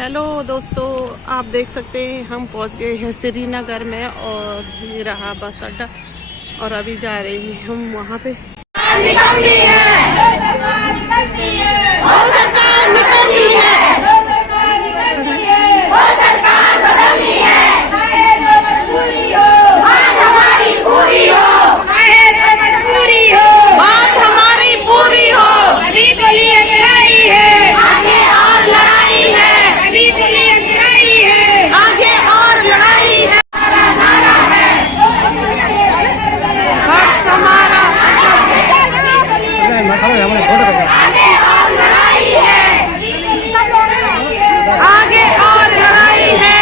Hello दोस्तों, आप देख सकते हैं हम पहुंच गए हैं श्रीनगर में और ये रहा बस अड्डा और अभी जा रहे हैं हम वहां पे। निकलनी है, सरकार निकलनी है, सरकार बदलनी है, बात हमारी पूरी हो, बात हमारी पूरी हो, अभी तो ये लड़ाई है, आगे और लड़ाई है, अभी तो ये लड़ाई है, आगे और लड़ाई है, नारा है, हमारा आगे और लड़ाई है, आगे और लड़ाई है।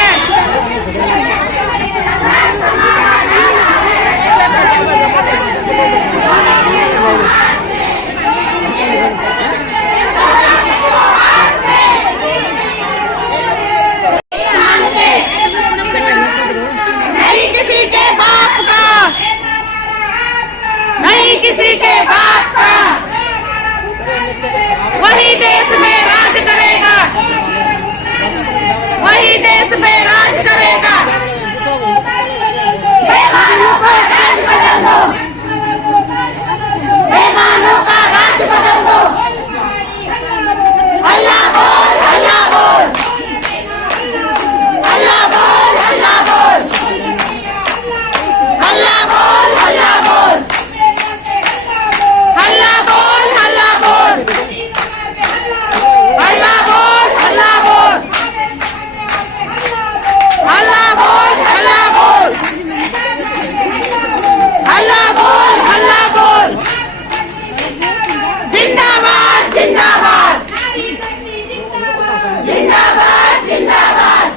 नहीं किसी के बाप का, नहीं किसी के बाप का, वही देश में राज करेगा, वही देश में राज करेगा। बेईमानों को राज बदल दो, बेईमानों का राज बदल दो। अल्लाह बोल, अल्लाह बोल, अल्लाह बोल, अल्लाह बोल, अल्लाह बोल, अल्लाह बोल, अल्लाह बोल, अल्लाह बोल, अल्लाह बोल, अल्लाह बोल, अल्लाह बोल, अल्लाह बोल, अल्लाह बोल, अल्लाह बोल। जिंदाबाद, जिंदाबाद, जिंदाबाद, जिंदाबाद।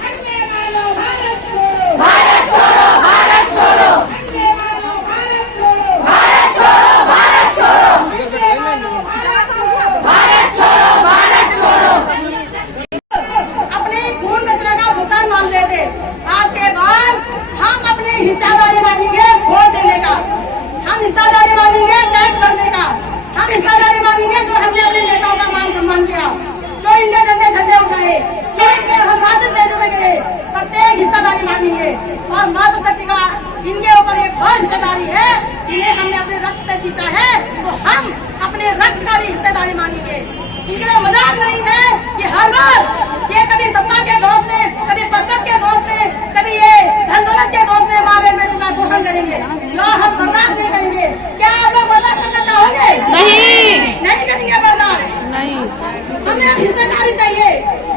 भारत छोड़ो, भारत छोड़ो, भारत छोड़ो, भारत छोड़ो, भारत छोड़ो, भारत छोड़ो। अपने खून कचरे का भुगतान मांग रहे थे, आज के बाद हम अपनी हिस्सेदारी मांगेंगे वोट देने का, हम हिस्सेदारी मांगेंगे टैक्स भरने का, हम हिस्सेदारी मांगेंगे जो हमने अपने नेताओं का मान सम्मान किया, जो इंडिया डंडे झंडे उठाए, जो इनके हमारे देशों में गए, प्रत्येक हिस्सेदारी मांगेंगे। और मातृशक्ति का इनके ऊपर एक और हिस्सेदारी है, इन्हें हमने अपने रक्त से सींचा है तो हम अपने रक्त का भी हिस्सेदारी मांगेंगे। इनके लिए मजाक नहीं है कि हर बार ये कभी सत्ता के घोष में, कभी पदक के घोष में, कभी ये धन दौलत के घोष में माँ बहन बेटों का शोषण करेंगे। लो, हम बर्दाश्त नहीं करेंगे। क्या आप लोग बर्दाश्त करना चाहोगे? नहीं, नहीं करेंगे बर्दाश्त, नहीं। हमें हिस्सेदारी चाहिए।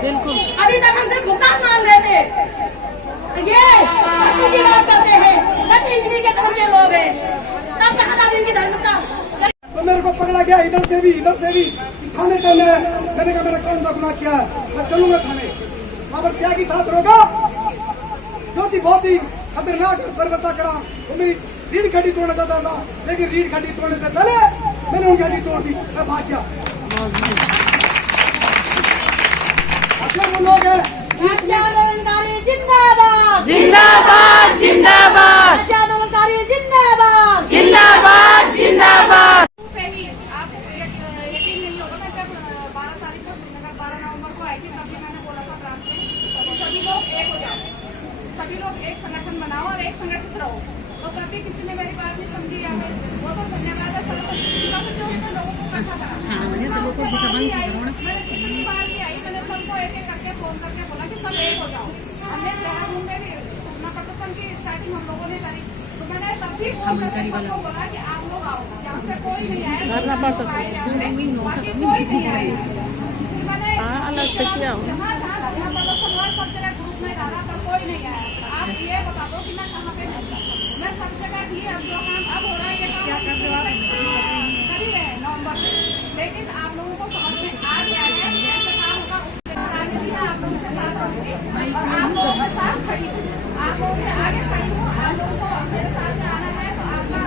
बिल्कुल। अभी तक हम सिर्फ भुगतान मांग रहे थे, ये सत्ता की बात करते हैं, सत्ता इन्हीं के धर्म के लोग हैं, तब कहाँ जा इनकी धर्मता? तो मेरे को पकड़ा गया इधर से भी थाने चलने। मैंने कहा मेरा कौन सा गुनाह किया है, मैं चलूंगा थाने। वहाँ पर त्यागी था दरोगा, जो कि बहुत ही खतरनाक बर्बरता करा। वो मेरी रीढ़ की हड्डी तोड़ना चाहता था, लेकिन रीढ़ की हड्डी तोड़ने से पहले मैंने उनकी हड्डी तोड़ दी, मैं भाग गया। वो लोग है आंदोलनकारी जिंदाबाद, जिंदाबाद, जिंदाबाद, आंदोलनकारी जिंदाबाद, जिंदाबाद, जिंदाबाद। आप यकीन नहीं होगा, मैं जब 12 तारीख को श्रीनगर 12 नवंबर को आई थी, तभी मैंने बोला था प्रांत में सभी लोग एक हो जाओ, सभी लोग एक संगठन बनाओ और एक संगठित रहो। तो कभी किसी ने मेरी बात नहीं समझी, या वो तो धन्यवाद है जो लोगों को इकट्ठा करा। मैंने कितनी बार नहीं आई, मैंने सबको एक एक करके फोन करके बोला कि सब एक हो जाओ। हमने देहरादून में भी धरना प्रदर्शन की स्टार्टिंग हम लोगों ने करी, तो मैंने तब भी फोन करके सबको बोला कि आप लोग आओ, यहाँ से कोई नहीं आए, बाकी कोई नहीं आए। मैंने अलग से किया हो। जहाँ धरना प्रदर्शन हुआ सब जगह ग्रुप में डाला, तब कोई नहीं आया। आप ये बता दो कि मैं कहाँ पे मैं सब जगह थी। अब जो काम अब हो रहा है, ये क्या कर रहे हो आप? कर ही रहे नवम्बर में, लेकिन आप लोगों को समझ में आ गया है ऐसे काम होगा। आगे भी मैं आप लोगों के साथ रहूंगी, आप लोगों के साथ खड़ी हूँ, आप लोगों के आगे खड़ी हूँ। आप लोगों को मेरे साथ में आना है तो आपका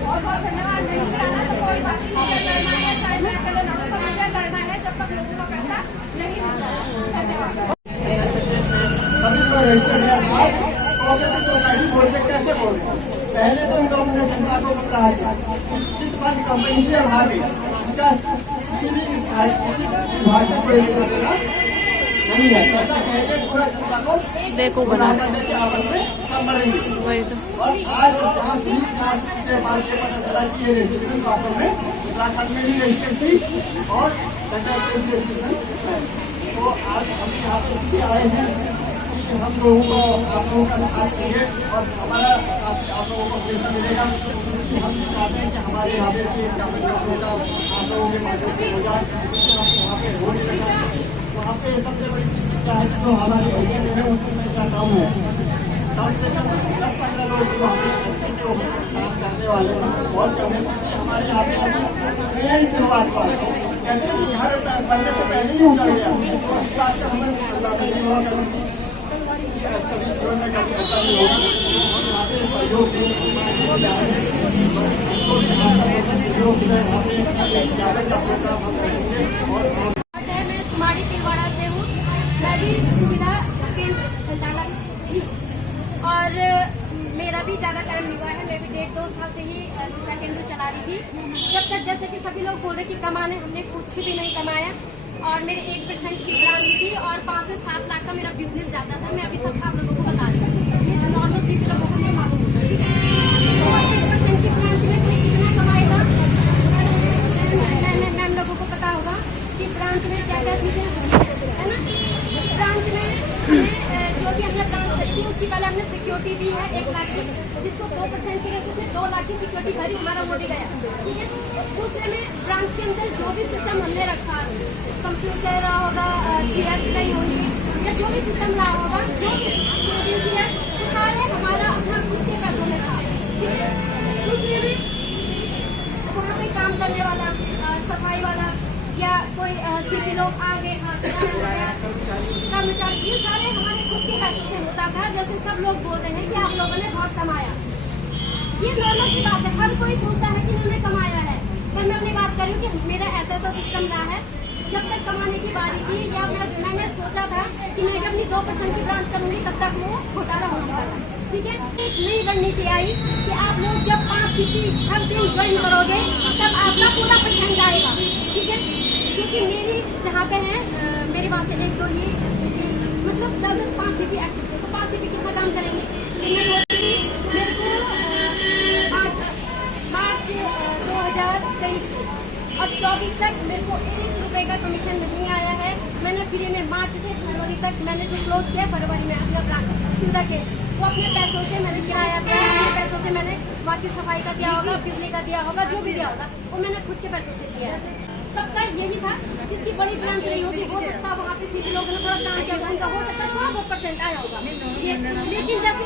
बहुत बहुत धन्यवाद। नहीं भी आना तो कोई बात नहीं, मुझे करना है, चाहे मैं अकेले लड़ूँ तो मुझे करना है जब तक लोगों का पैसा नहीं मिलता। धन्यवाद। कैसे बोल पहले तो इन लोगों ने जनता को बताया गया, जिस बात कंपनी से हार गई, उसका किसी भी विभाग से कोई नहीं करेगा। नहीं है, ऐसा कहेंगे पूरा जनता को देखो बना करके आपस में सब मरेंगे। वही तो। और आज 5 मिनट 4 के बाद ये पता चला कि ये रजिस्ट्रेशन वास्तव में उत्तराखंड में भी रजिस्टर थी और सेंटर पे भी रजिस्ट्रेशन है। तो आज हम यहाँ पर इसलिए आए हैं कि हम लोगों को आप लोगों का साथ देंगे और हमारा आप लोगों को पैसा मिलेगा। हम चाहते हैं कि हमारे यहाँ पे भी ज्ञापन का प्रोग्राम आप लोगों के माध्यम से हो जाए, वहाँ पे हो नहीं लगा। वहाँ पे सबसे बड़ी चीज़ क्या है कि जो हमारे भैया जो है उनकी संख्या कम है, कम से कम 10-15 लोग जो काम करने वाले हैं बहुत कम है। हमारे यहाँ पे नया ही शुरुआत हुआ है, कहते हैं कि घर बनने से पहले ही उजड़ गया। इस बात का हमें अंदाजा नहीं हुआ कभी ऐसा नहीं होगा। यहाँ पे सहयोग मैं सुमाड़ी तिलवाड़ा से हूँ। मैं भी सुविधा केंद्र संचालक थी और मेरा भी ज़्यादा टाइम नहीं हुआ है। मैं भी 1.5-2 साल से ही सुविधा केंद्र चला रही थी। जब तक जैसे कि सभी लोग बोल रहे कि कमाने, हमने कुछ भी नहीं कमाया और मेरे 1% की ब्रांच थी और 5 से 7 लाख का मेरा बिजनेस जाता था। मैं अभी तक आप लोगों को बता रही हूँ, ये नॉर्मल सभी लोगों को नहीं मालूम। 1% की ब्रांच में कोई कितना कमाएगा? मैम लोगों को पता होगा कि ब्रांच में क्या क्या चीजें होती है ना। ब्रांच में जो भी हमने ब्रांच रखी उसकी पहले हमने सिक्योरिटी दी है 1 लाख की, जिसको 2% की रहती थी, 2 लाख की सिक्योरिटी भरी, हमारा वो भी गया। ठीक है, दूसरे में ब्रांच के अंदर जो भी सिस्टम हमने रखा, कंप्यूटर होगा, चेयर नहीं होगी या जो भी सिस्टम रहा होगा, जो है सारे हमारा अपना खुद के पैसों में था। ठीक है, दूसरे में वहाँ पे काम करने वाला, सफाई वाला या कोई सिटी लोग आ गए, कर्मचारी, ये सारे हमारे खुद के पैसों से होता था। जैसे सब लोग बोल रहे हैं कि आप लोगों ने बहुत कमाया, ये नॉर्मल सी बात है, हर कोई सोचता है कि उन्होंने कमाया है। पर मैं अपनी बात कर रही हूँ कि मेरा ऐसा सिस्टम रहा है, जब तक कमाने की बारी थी या मैंने सोचा था कि मैं अपनी 2% की ब्रांच करूँगी, तब तक वो घोटाला हो चुका था। ठीक है, एक नई रणनीति आई कि आप लोग जब 5 सीटी हर दिन ज्वाइन करोगे तब आपका पूरा % आएगा। ठीक है, क्योंकि मेरी जहाँ पे है मेरी बात से एक तो ये मतलब 10-5 सीटी एक्टिव थे, तो 5 सीटी कितना काम करेंगे? मेरे को मार्च 2023 और 24 तक मेरे को 1 रुपये का कमीशन नहीं आया है। मैंने फ्री में मार्च से फरवरी तक मैंने जो क्लोज किया फरवरी में अपना ब्रांच सुविधा के, वो अपने पैसों से मैंने किराया दिया, अपने पैसों से मैंने बाकी सफाई का दिया होगा, बिजली का दिया होगा, जो भी दिया होगा वो मैंने खुद के पैसों से दिया है। सबका यही था, जिसकी बड़ी ब्रांच नहीं होती हो सकता वहाँ पे सीधी लोगों ने थोड़ा काम किया, उनका हो सकता है थोड़ा बहुत % आया होगा ये। लेकिन जैसे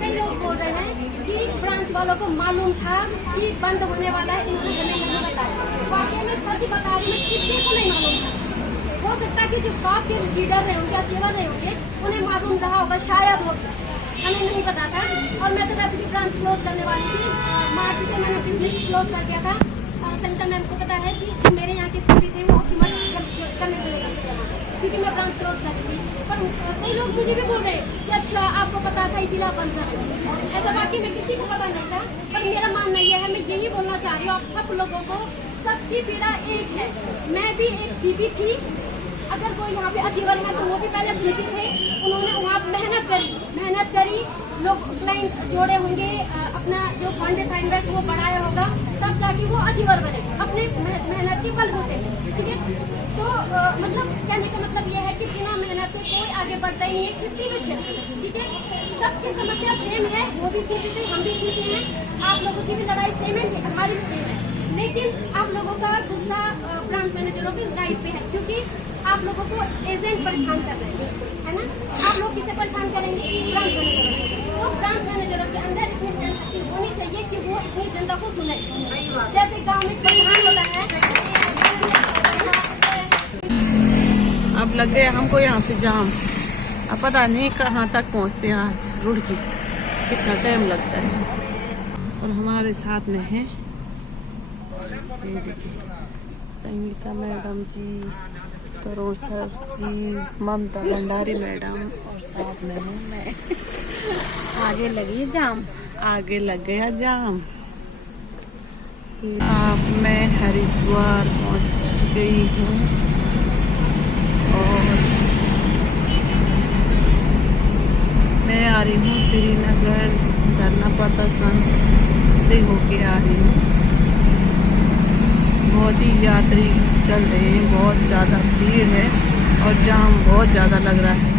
कई लोग बोल रहे हैं कि ब्रांच वालों को मालूम था कि बंद होने वाला है, इन्होंने हमें नहीं बताया। वाकई में सच बता रही हूँ, किसी को नहीं मालूम था। हो सकता है कि जो टॉप के लीडर रहे होंगे, अचीवर रहे होंगे, उन्हें मालूम रहा होगा, शायद हो, हमें नहीं पता था। और मैं तो वैसे भी ब्रांच क्लोज करने वाली थी, मार्च से मैंने बिजनेस क्लोज कर दिया था। सेंटर मैम को पता है कि मेरे यहाँ के सीपी थे वो करने के लिए क्योंकि मैं ब्रांच क्लोज कर रही थी। पर कई लोग मुझे भी बोल रहे कि अच्छा आपको पता था इसीलिए आप बंद कर रहे थे, ऐसा बाकी में किसी को पता नहीं था। पर मेरा मानना यह है, मैं यही बोलना चाह रही हूँ आप सब लोगों को, सबकी पीड़ा एक है। मैं भी एक सीपी थी, अगर कोई यहाँ पे अचीवर है तो वो भी पहले सीपी थे, उन्होंने वहाँ मेहनत करी, लोग क्लाइंट जोड़े होंगे, अपना जो फंड था इन्वेस्ट वो बढ़ाया होगा, तब जाके वो अचीवर बने अपने मेहनत के बलबूते। ठीक है, तो मतलब कहने का मतलब ये है कि बिना मेहनत के कोई आगे बढ़ता ही नहीं है किसी भी क्षेत्र में। ठीक है, सबकी समस्या सेम है, वो भी सीपी थे, हम भी सीपी हैं, आप लोगों की भी लड़ाई सेम है, हमारी भी सेम है। लेकिन आप लोगों का गुस्सा ब्रांच मैनेजरों की राइट पे है, क्योंकि आप लोगों को एजेंट परेशान कर रहे हैं, है ना। आप लोग किसे परेशान करेंगे? ब्रांच मैनेजरों। तो ब्रांच मैनेजरों के अंदर इतनी जनशक्ति होनी चाहिए कि वो इतनी जनता को सुने। जैसे गांव में प्रधान होता है, अब लग गया हमको यहाँ से जाम। अब पता नहीं कहाँ तक पहुँचते हैं, आज रुड़की कितना टाइम लगता है। और हमारे साथ में है ये देखिए संगीता मैडम जी, तरुण सर जी, ममता भंडारी मैडम और साथ में हूँ मैं। आगे लगी जाम, आगे लग गया जाम। अब मैं हरिद्वार पहुँच गई हूँ और प्रदर्शन से होके आ रही हूँ। बहुत ही यात्री चल रहे हैं, बहुत ज़्यादा भीड़ है और जाम बहुत ज़्यादा लग रहा है।